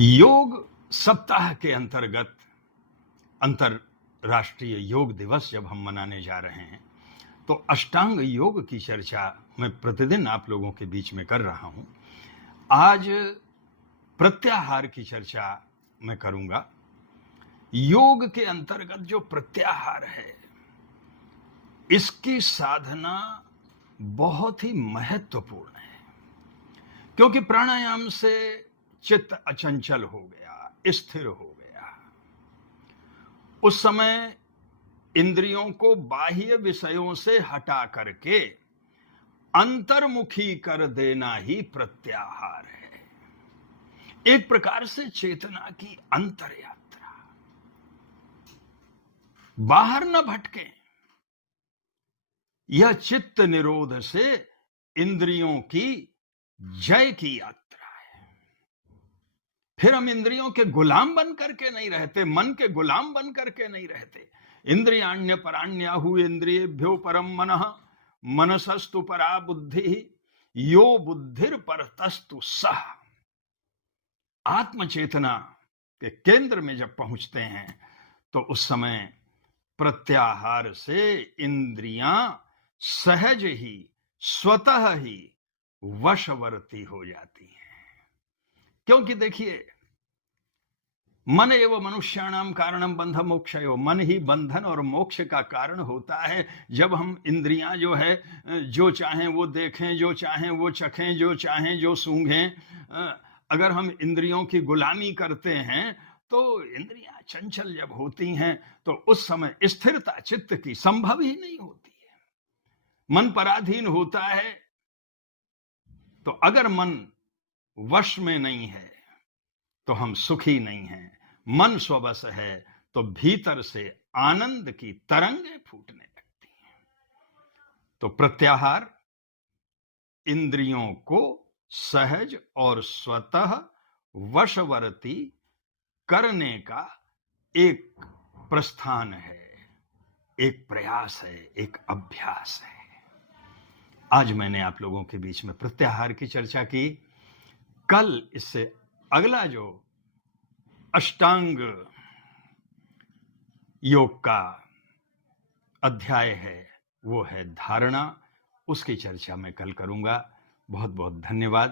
योग सप्ताह के अंतर्गत अंतरराष्ट्रीय योग दिवस जब हम मनाने जा रहे हैं तो अष्टांग योग की चर्चा मैं प्रतिदिन आप लोगों के बीच में कर रहा हूं। आज प्रत्याहार की चर्चा मैं करूंगा। योग के अंतर्गत जो प्रत्याहार है इसकी साधना बहुत ही महत्वपूर्ण है, क्योंकि प्राणायाम से चित्त अचंचल हो गया, स्थिर हो गया। उस समय इंद्रियों को बाह्य विषयों से हटा करके अंतर्मुखी कर देना ही प्रत्याहार है। एक प्रकार से चेतना की अंतर यात्रा, बाहर न भटके। यह चित्त निरोध से इंद्रियों की जय की यात्रा है। फिर हम इंद्रियों के गुलाम बन करके नहीं रहते, मन के गुलाम बन करके नहीं रहते। इंद्रियाण्य पराण्याहु इंद्रियेभ्यो परम मनः मनसस्तु परा बुद्धि यो बुद्धिर परतस्तु सह। आत्मचेतना के केंद्र में जब पहुंचते हैं तो उस समय प्रत्याहार से इंद्रियां सहज ही स्वतः ही वशवर्ती हो जाती हैं। क्योंकि देखिए, मन एवं मनुष्याणाम कारणम बंध मोक्षयो, मन ही बंधन और मोक्ष का कारण होता है। जब हम इंद्रियां जो है जो चाहें वो देखें, जो चाहें वो चखें, जो चाहें जो सूंघें, अगर हम इंद्रियों की गुलामी करते हैं तो इंद्रियां चंचल जब होती हैं तो उस समय स्थिरता चित्त की संभव ही नहीं होती है। मन पराधीन होता है। तो अगर मन वश में नहीं है तो हम सुखी नहीं हैं। मन स्ववश है तो भीतर से आनंद की तरंगें फूटने लगती हैं। तो प्रत्याहार इंद्रियों को सहज और स्वतः वशवर्ती करने का एक प्रस्थान है, एक प्रयास है, एक अभ्यास है। आज मैंने आप लोगों के बीच में प्रत्याहार की चर्चा की। कल इससे अगला जो अष्टांग योग का अध्याय है वो है धारणा। उसकी चर्चा मैं कल करूंगा। बहुत बहुत धन्यवाद।